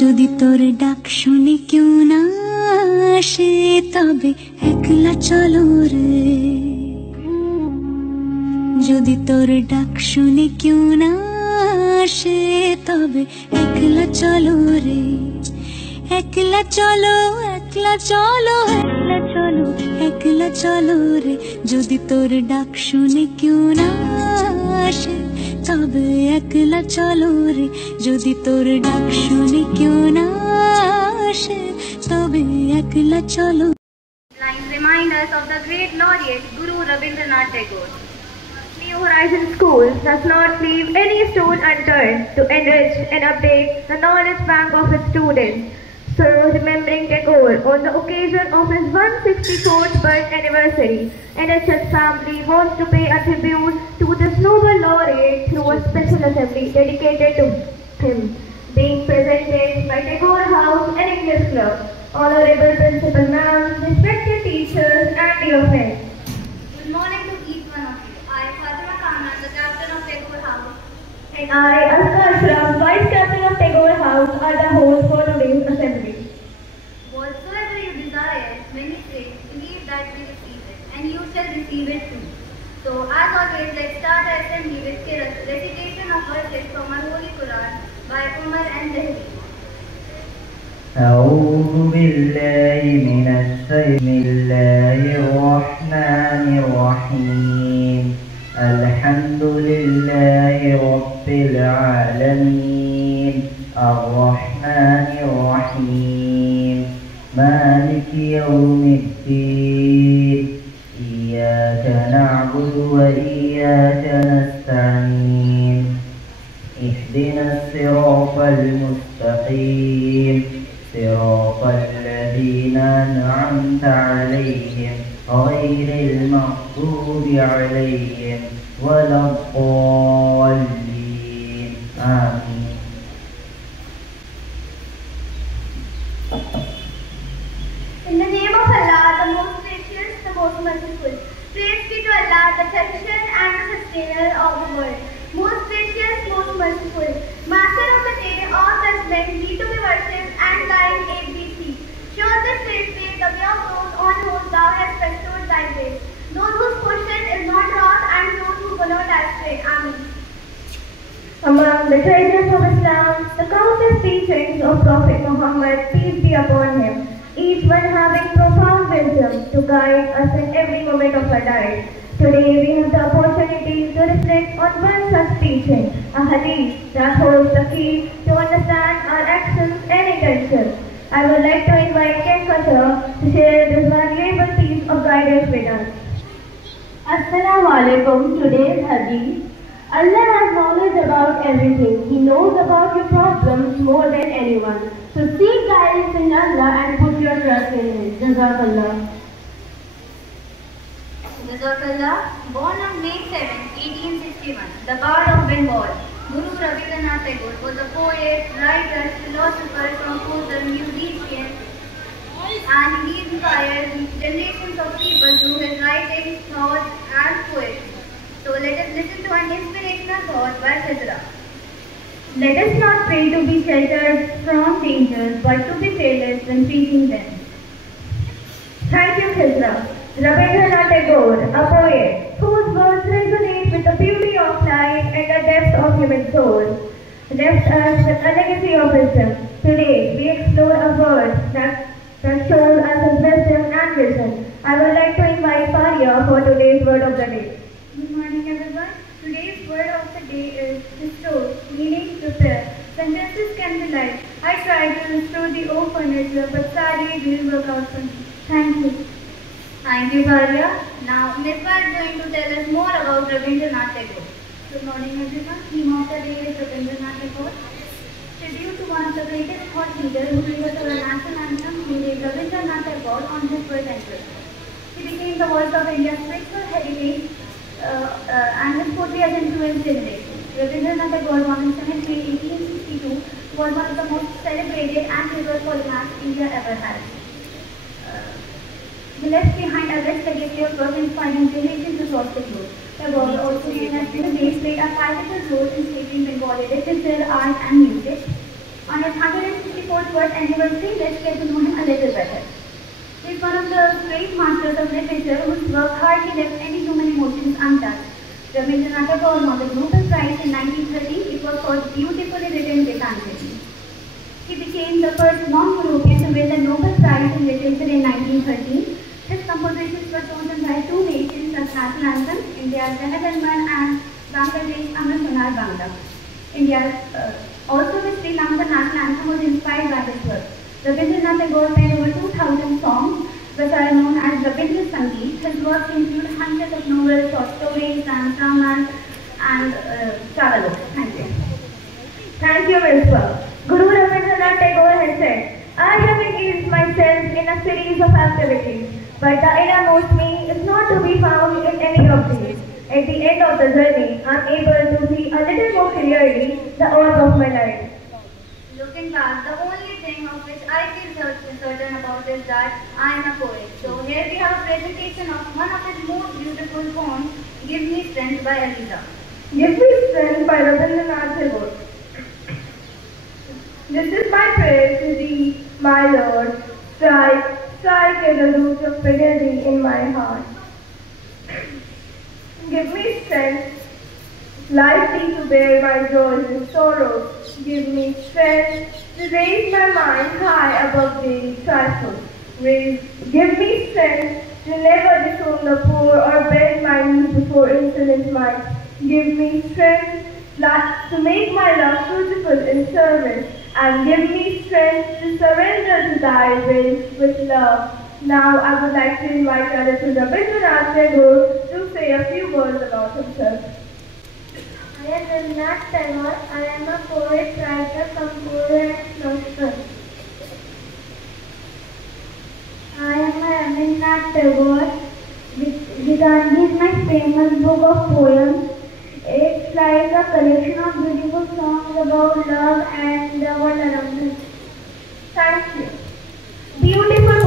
যদি তোর ডাক শুনে কেউ না আসে তবে একলা চলো রে। যদি তোর ডাক শুনে কেউ না আসে তবে একলা চলো রে। একলা চলো, একলা চলো, একলা চলো, একলা চলো রে। যদি তোর ডাক শুনে কেউ না আসে তবে একলা চলো রে। যদি তোর ডাক শুনে কেউ না আসে তবে একলা চলো। Lines remind us of the great laureate Guru Rabindranath Tagore. New Horizons School does not leave any stone unturned to enrich and update the knowledge bank of its students. So, remembering Tagore on the occasion of his 164th birth anniversary, NHS family wants to pay a tribute to this noble laureate through a special assembly dedicated to him, being presented by Tagore House and English Club. Honorable Principal Ma'am, respected teachers and dear friends. Good morning to each one of you. I, Fatima Kamran, the captain of Tagore House. And I, Asma Ashraf, Vice Captain of Tagore House, are the host for today's assembly. Whatsoever you desire, when you pray, believe that we receive it, and you shall receive it too. So, as always, let's start our assembly with recitation of verses from our Holy Quran by Umar and Dehli. أعوذ بالله من الشيطان الله الرحمن الرحيم الحمد لله رب العالمين الرحمن الرحيم مالك يوم الدين إياك نعبد وإياك نستعين اهدنا الصراط المستقيم صراط الذين أنعمت عليهم غير المغضوب عليهم ولا الضالين آمين. In the name of Allah, the most gracious, the most merciful. Praise be to Allah, the Creator and the Sustainer of the world. Most gracious, most merciful. Master of the day, all judgment need to be worshipped and line ABC. Show the straight way, the way of those on whom thou hast bestowed thy grace. Those whose portion is not wrath and those who go not astray. Amen. Among the treasures of Islam, the countless teachings of Prophet Muhammad, peace be upon him, each one having profound wisdom to guide us in every moment of our life. Today we have the opportunity to reflect on one such teaching, a hadith that holds the key to understand our actions and intentions. I would like to invite Ken Kachar to share this valuable piece of guidance with us. Assalamu alaikum. Today's hadith. Allah has knowledge about everything. He knows about your problems more than anyone. So seek guidance in Allah and put your trust in Him. Jazakallah. Jazakallah, born on May 7, 1861, the Bard of Bengal, Guru Rabindranath Tagore was a poet, writer, philosopher, composer, musician, and he inspired generations of people through his writings, thoughts, and poetry. So let us listen to an inspirational thought by Khizra. Let us not pray to be sheltered from dangers, but to be fearless when facing them. Thank you, Khizra. Rabindranath Tagore, a poet whose words resonate with the beauty of life and the depth of human soul, left us with a legacy of wisdom. Today, we explore a word that shows us his wisdom and vision. I would like to invite Faria for today's word of the day. Good morning, everyone. Today's word of the day is restore, meaning repair. Sentences can be like, I tried to restore the old furniture, but sadly it didn't work out for me. Thank you. Thank you, Bharya. Now, Misbah is going to tell us more about Rabindranath Tagore. Good morning, everyone. Theme of the day is Rabindranath Tagore. Tribute to one of the greatest thought leaders who gave us our national anthem, we gave Rabindranath Tagore on his birth anniversary. He became the voice of India's spiritual heritage and his poetry has influenced generations. Rabindranath Tagore, born on 7 May 1862, was one of the most celebrated and revered polymaths India ever had. He left behind a rich legacy of work inspiring generations across the globe. Tagore, also known as Bindus, played a pivotal role in shaping Bengali literature, art and music. On his 150 first word and he will say, let's get to know him a little better. He is one of the great masters of literature whose work hardly left any human emotions untouched. Rabindranath Tagore won the Nobel Prize in 1930. It was for beautifully written Gitanjali. He became the first non-European to win the Nobel Prize in Literature in 1913. His compositions were chosen by two nations as national anthem, India's Jana Gan Man and Bangladesh Amar Sonar Bangla. India, also the Sri Lankan national anthem was inspired by this work. Rabindranath Tagore penned over 2,000 songs, which are known as Rabindra Sangeet. His works include hundreds of novels, short stories, dramas, and travelogues. Thank you. Thank you, Miss. Guru Rabindranath Tagore has said, I have engaged myself in a series of activities, but the innermost me is not to be found in any of these. At the end of the journey, I am able to see a little more clearly the orb of my life. Looking back, the only thing of which I feel certain about is that I am a poet. So here we have a presentation of one of his most beautiful poems, Give Me Strength by Aliza. Give me strength by Rabindranath Tagore. This is my prayer to thee, my Lord. Strike, strike at the root of fidelity in my heart. Give me strength, lightly to bear my joys and sorrows. Give me strength to raise my mind high above daily trifles. Give me strength to never disown the poor or bend my knees before insolent might. Give me strength to make my love fruitful in service, and give me strength to surrender to thy will with love. Now I would like to invite our little Rabindranath Tagore to say a few words about himself. I am Rabindranath Tagore. I am a poet, writer, composer and philosopher. I am a Rabindranath Tagore. Gitanjali is my famous book of poems. It's like a collection of beautiful songs about love and the world around us. Thank you. Beautiful